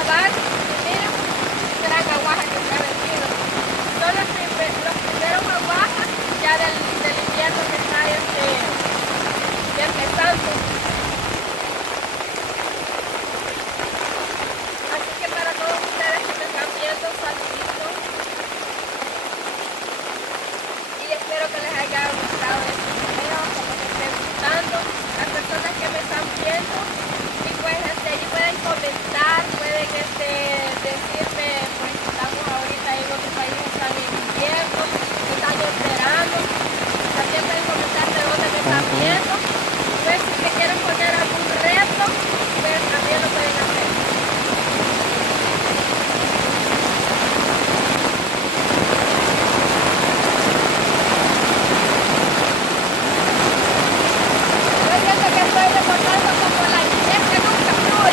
lavar y mira, serán aguajas que se han vendido. Son los primeros aguajas ya del invierno que está ya empezando. Así que para todos ustedes que me están viendo, saluditos. Y espero que les haya gustado este video, que les esté gustando. Las personas que me están viendo, y pues ahí pueden comentar, pueden decirme, pues estamos ahorita en otro país, están en invierno, están en verano. También pueden comentar de dónde me están viendo. Pues si me quieren poner algún reto, pues también lo pueden hacer. Yo siento que estoy recordando como la niñez que nunca tuve.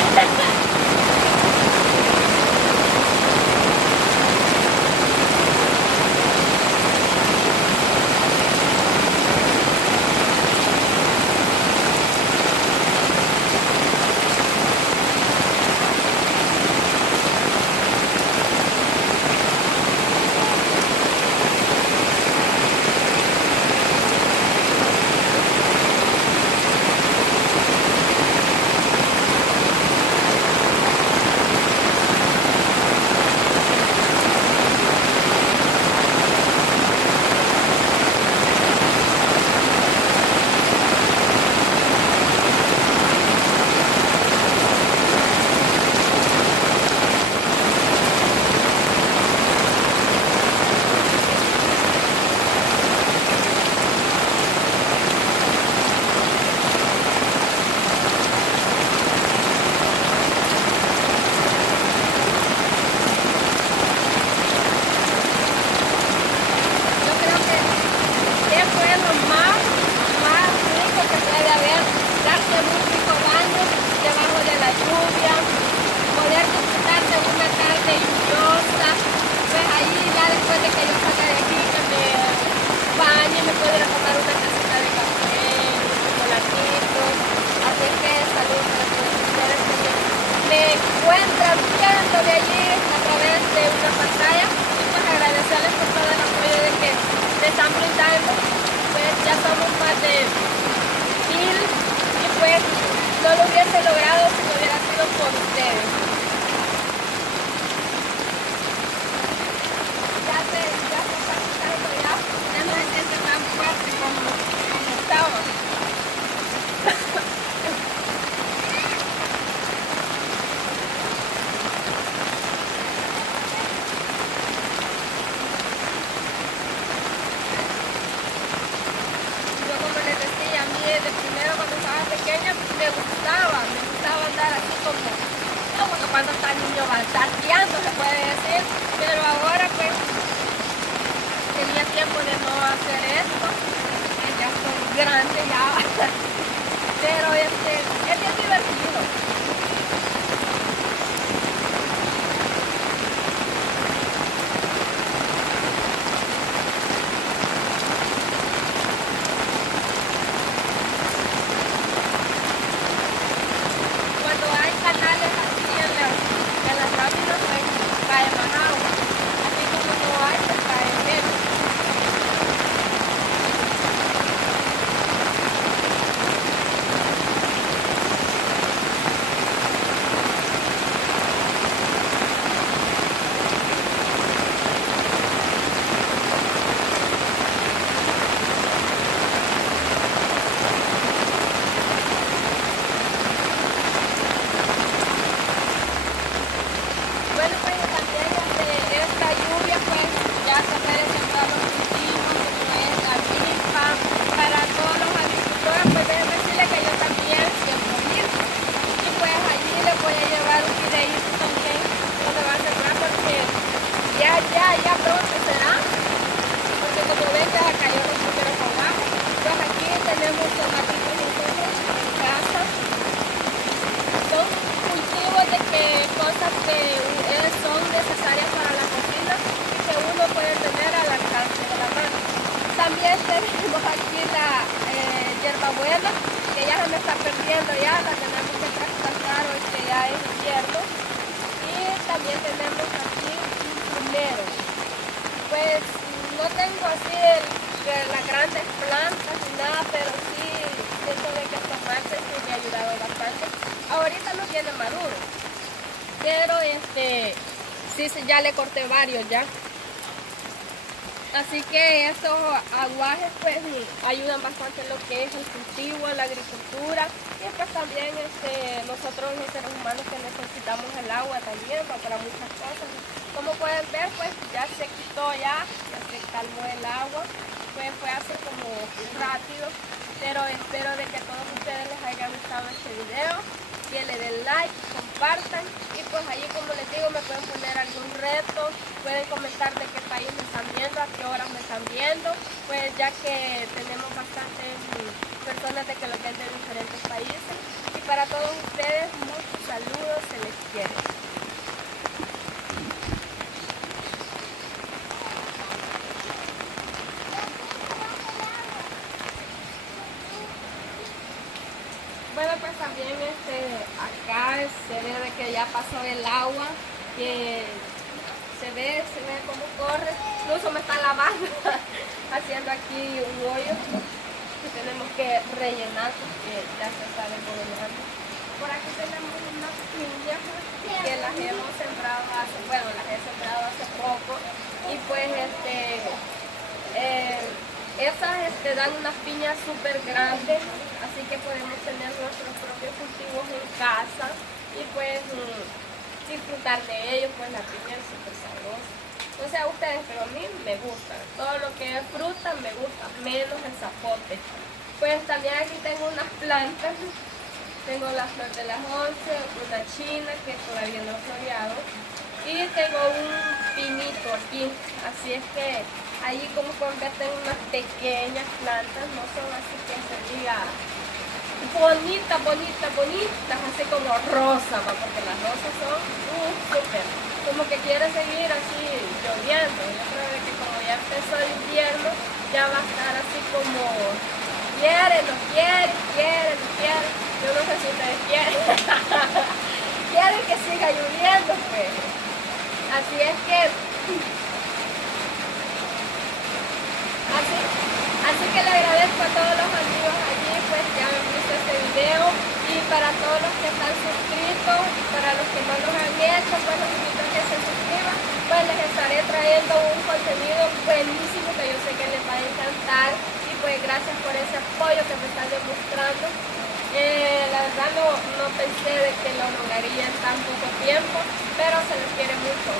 Yo creo que eso es lo más rico que puede haber, darse un rico baño debajo de la lluvia, poder disfrutar de una tarde lluviosa, pues ahí ya después de que yo salga de aquí, que me bañe, me puedo ir a tomar una tacita de café, un chocolatito. Así que saludos para todos ustedes que me encuentran viendo de allí a través de una pantalla, y pues agradecerles por todo el apoyo de que me están brindando. Pues ya somos más de 1000, y pues no lo hubiese logrado si no hubiera sido por ustedes. Ya se está pasando, ya no se siente tan fuerte como estaba. Yo, como les decía, a mí desde primero cuando estaba pequeña me gustaba andar así como cuando está el niño gateando, se puede decir, pero ahora pues tenía tiempo de no hacer esto, ya estoy grande ya, pero es bien divertido. Cuando hay canales así en las láminas, pues cae más agua, así como no hay, pues cae menos. Bueno, pues también esta lluvia, pues ya se puede sembrar los cultivos, como es la milpa. Para todos los agricultores, pues déjenme decirles que yo también siembro milpa. Y pues allí les voy a llevar un videito también donde va a sembrar, porque ya pronto será. Porque como ven, ya cayó los primeros abajo. Pues aquí tenemos tomatitos nosotros en casa. Son cultivos de que cosas que son necesarias para la cocina y que uno puede tener al alcance de la mano. También tenemos aquí la hierbabuena, que ya se me está perdiendo, ya la tenemos que trasplantar, o ya es invierno. Y grandes plantas ni nada, pero sí siento de que estos martes sí me ha ayudado bastante. Ahorita no tiene maduro, pero sí, ya le corté varios ya. Así que estos aguajes pues ayudan bastante en lo que es el cultivo, la agricultura, y pues también nosotros los seres humanos que necesitamos el agua también para muchas cosas. Como pueden ver pues ya se quitó ya se calmó el agua, pues fue así como rápido, pero espero de que todos ustedes les haya gustado este video, que le den like, compartan y pues ahí como les digo me pueden poner algún reto, pueden comentar de qué país me están viendo, a qué horas me están viendo, pues ya que tenemos bastantes personas de que lo ven de diferentes países. Y para todos ustedes muchos saludos, se les quiere. Bueno, pues también acá se ve de que ya pasó el agua, que se ve cómo corre, incluso me está lavando, haciendo aquí un hoyo que tenemos que rellenar porque ya se está desmoronando. Por aquí tenemos unas piñas que las hemos sembrado las he sembrado hace poco y pues esas dan unas piñas súper grandes, así que podemos tener nuestros propios cultivos en casa y pues disfrutar de ellos, pues la piña es súper sabrosa. No sé a ustedes, pero a mí me gusta. Todo lo que es fruta me gusta, menos el zapote. Pues también aquí tengo unas plantas. Tengo la flor de las 11, una china que todavía no he floreado. Y tengo un pinito aquí. Así es que ahí como pueden ver tengo unas pequeñas plantas. No son así que se diga bonitas, así como rosa, porque las rosas son súper. Como que quiere seguir así lloviendo. Yo creo que como ya empezó el invierno, ya va a estar así como quiere. Yo no sé si ustedes quieren. Quieren que siga lloviendo, pues. Así es que Así que le agradezco a todos los amigos allí pues que han visto este video y para todos los que están suscritos, para los que no los han hecho, pues los invito a que se suscriban, pues les estaré trayendo un contenido buenísimo que yo sé que les va a encantar y pues gracias por ese apoyo que me están demostrando. La verdad no pensé de que lo lograría en tan poco tiempo, pero se les quiere mucho.